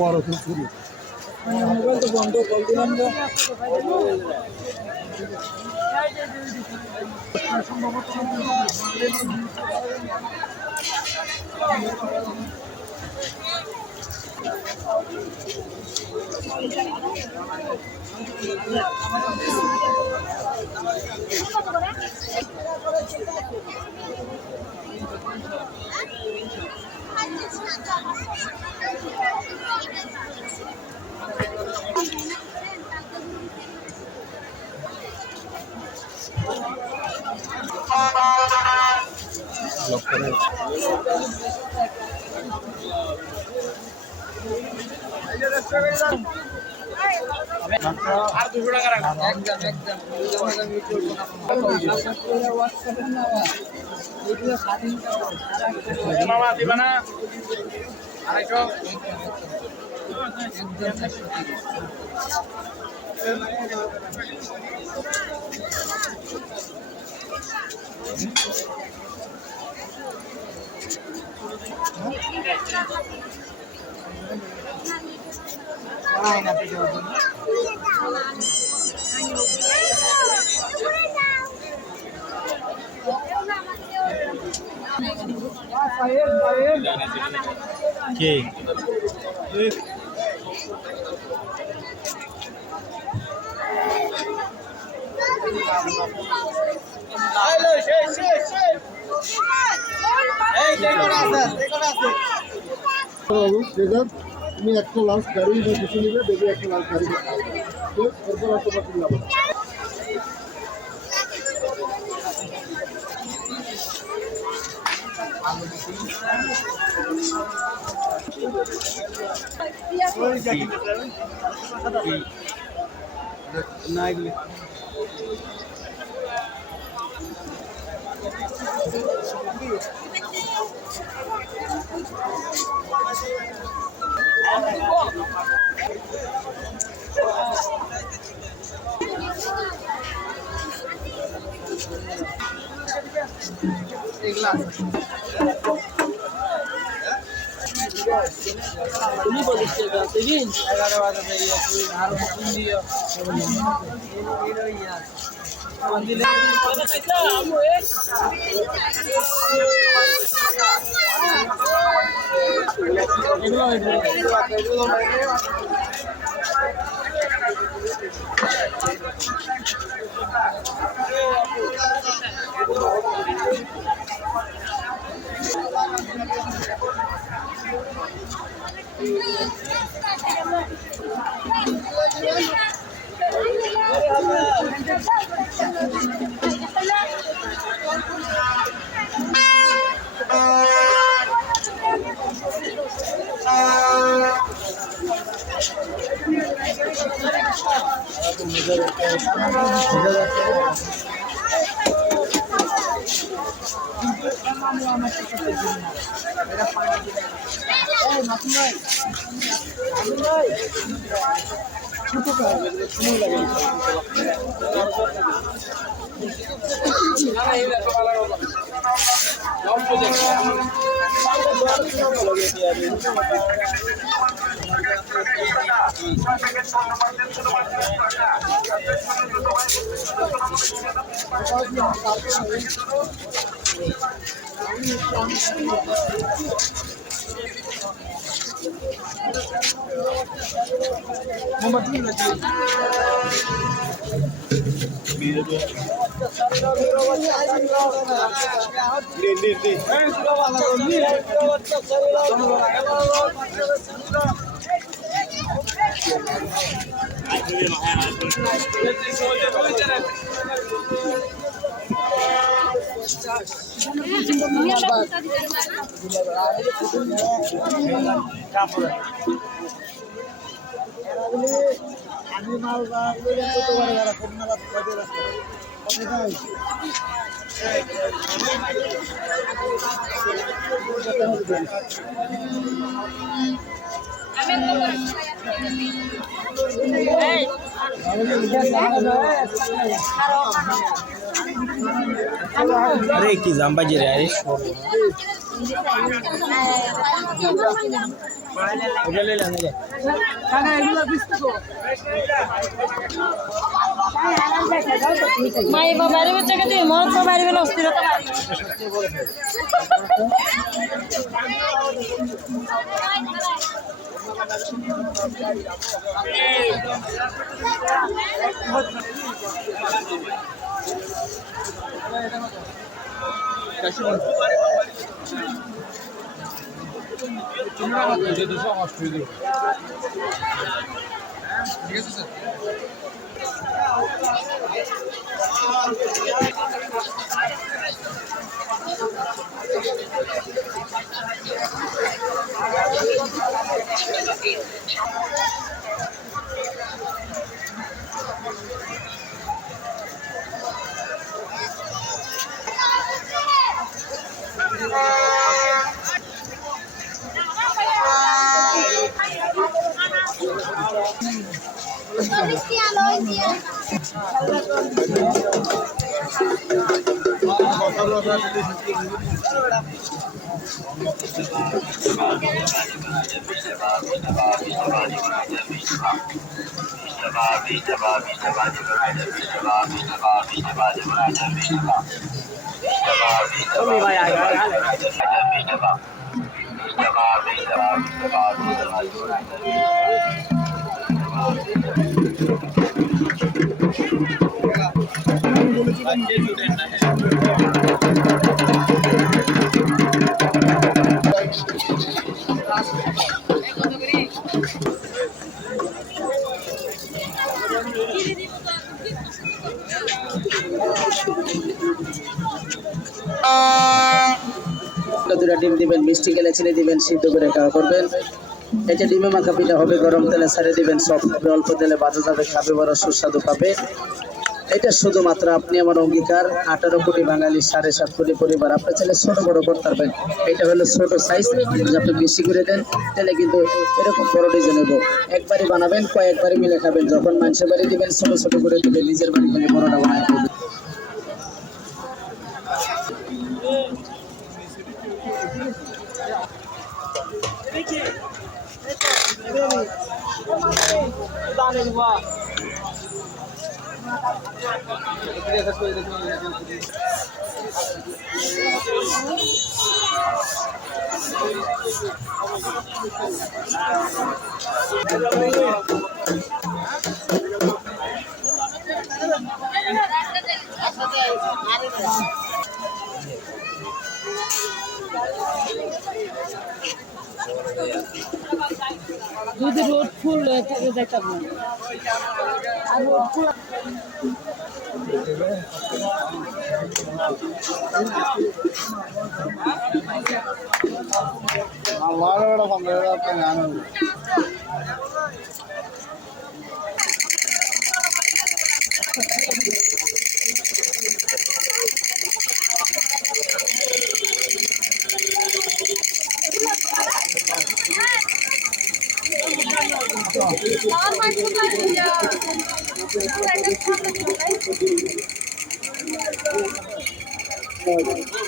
বড় ছুরি মোবাইল তো বন্ধ করে দিলাম না। আর 200 টাকা রাখো একদম মামা দিবা না আড়াইশো কে তুমি একটা লাঞ্চ গাড়ি বা কিছু নিবে দেখবে একটা লাঞ্চ গাড়ি এরপর আর তোমার কিনলাম না এগুলি তুমি বলিস সেদিন 11 বাজে আর ফোন দিও ফোন দিলে কথা কইছা আমু এগুলো अरे की जांबाजी रे अरे মাই বাইরে বেচাকে দিয়ে মন তো বাইরে বেলা অস্থিরতা ঠিক আছে স্যার দুটা ডিম দিবেন, মিষ্টি গেলে চিনি দিবেন, সিদ্ধ করে খাওয়া করবেন। এটা ডিমে মাখা পিঠা হবে, গরম তেলে ছাড়িয়ে দিবেন, সফট হবে, অল্প তেলে ভাজা যাবে, খাবে বড় সুস্বাদু পাবে। এটা শুধুমাত্র আপনি আমার অঙ্গীকার। 18 কোটি বাঙালি, 7.5 কোটি পরিবার, আপনার ছেলে ছোট বড় করতে পারবেন। এটা হলো ছোট সাইজ, যদি আপনি বেশি করে দেন তাহলে কিন্তু এরকম বড় ডিজাইন হবো। একবারই বানাবেন, কয়েকবারই মিলে খাবেন। যখন মানুষের বাড়ি দিবেন ছোট ছোট করে দিবেন, নিজের বাড়ি গেলে বড়টা বানায় দেবেন। যদি রোড ফুল থাকে দেখাব আর রোড ফুল Thank you.